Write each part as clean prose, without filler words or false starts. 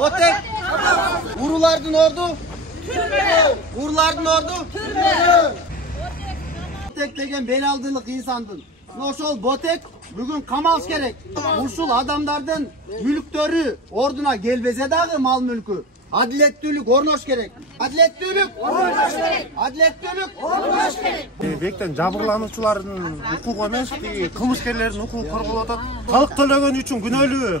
Botek. Urulardın ordu. Türbe. Urulardın ordu. Türbe. Botek degen belaldilik insandın. Noşol Botek bugün kamal gerek. Uşul adamlardan mülktörü orduna gelbeze dağı mal mülkü. Adiletlülük ornoş gerek. Adiletlülük ornoş gerek. Adiletlülük ornoş gerek. Bekten jabırlanуучулардын укугу эмес, кылмышкерлердин укугу корголуп атат. Калк төлөгөн үчүн күнөөлүү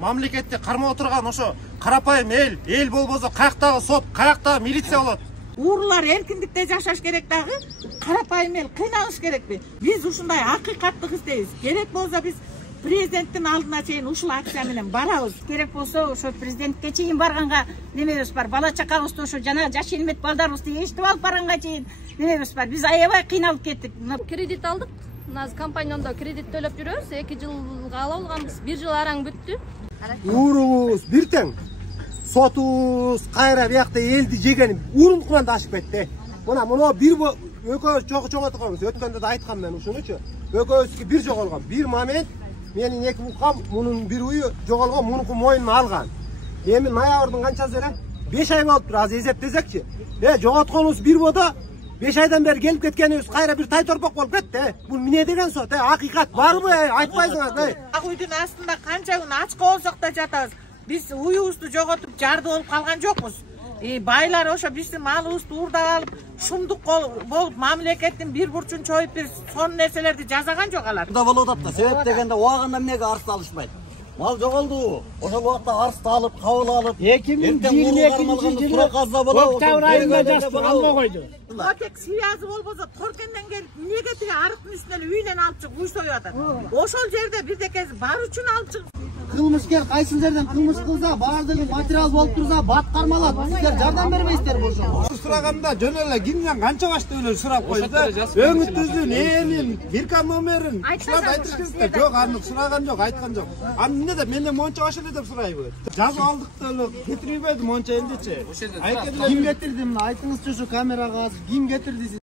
мамлекетте кармап отурган ошо карапайым эл болбосо каяктагы сот, каяктагы милиция болот. Урлар эркиндикте жашаш керек дагы, карапайым эл кыйналыш керекпи? Биз ушундай акыйкаттык издейбиз. Керек болсо биз президенттин алдына чейин ушул акция менен барабыз. Керек болсо ошо президентке чейин барганга немебиз бар. Бала чакабызды ошо жана жаш элмет балдарыбызды эшитип алып барганга чейин немебиз бар. Биз аябай кыйналып кеттик. Кредит алдык. Наз компанияда кредит төлөп жүрөбүз. 2 жылга ала алганбыз. 1 жыл араң бүттү. Уруубуз бир тең. Сотубуз кайра биякта элди жеген урункунан да ашып кетти. Мына бир экөөбүз чоготукабыз. Өткөндө да айткам мен ушунучу. Экөөбүзгө бир жоголгон. Бир момент менин эки укам, мунун бир уyu жоголгон, мунуку мойнуна алган. Эми ноябрдын канчасы эле? 5 ай болуптур, азыр эсептесекчи. Жоготконубуз бир бодо 5 айдан бери келип кеткенибиз кайра бир тай торпок болуп кетти. Бул эмне деген сот? Акыйкат барбы? Айтпайсыңар. Ак үйдүн астында канча күн ачык болсок да жатабыз. Биз уюбузду жоготуп жарды болуп калган жокпуз. Байлар ошо биздин малыбызды уурдап алып, шумдук болуп мамлекеттин бир бурчун чоюп биз сон нерселерди жасаган жок алар. Да болуп атат да. Себеп дегенде убагында эмнеге арызды алышпайт? Мал жоголду. Ошол убакта арызды алып, кабыл алып, 2022 жылы октябрь айында жазды, алма койду. Ботек связы болбосо Торкенден келип, эмнеге тиги арыктын үстүнө эле үйдөн алып чыгып уй союп атат. Ошол жерде бирдекеси бар үчүн алып чыгып Кылмышкер кайсыл жерден кылмыш кылса, баардыгы материал болуп турса, бат кармалат. Сиздер жардам бербейсиздер ошого. Сураганда жөн эле кимден канча башты эле сурап койду да. Өңүтүздүн элин, бирка номерин сурап айтышкенсиздер. Жок, аны сураган жок, айткан жок. Аны эмне деп менден монча баш эле деп сурайбы? Жазып алдык да эле кетирбейди монча элдичи. Ким кетирди мына? Айтыңызчы, ушу камерага азыр ким кетирди?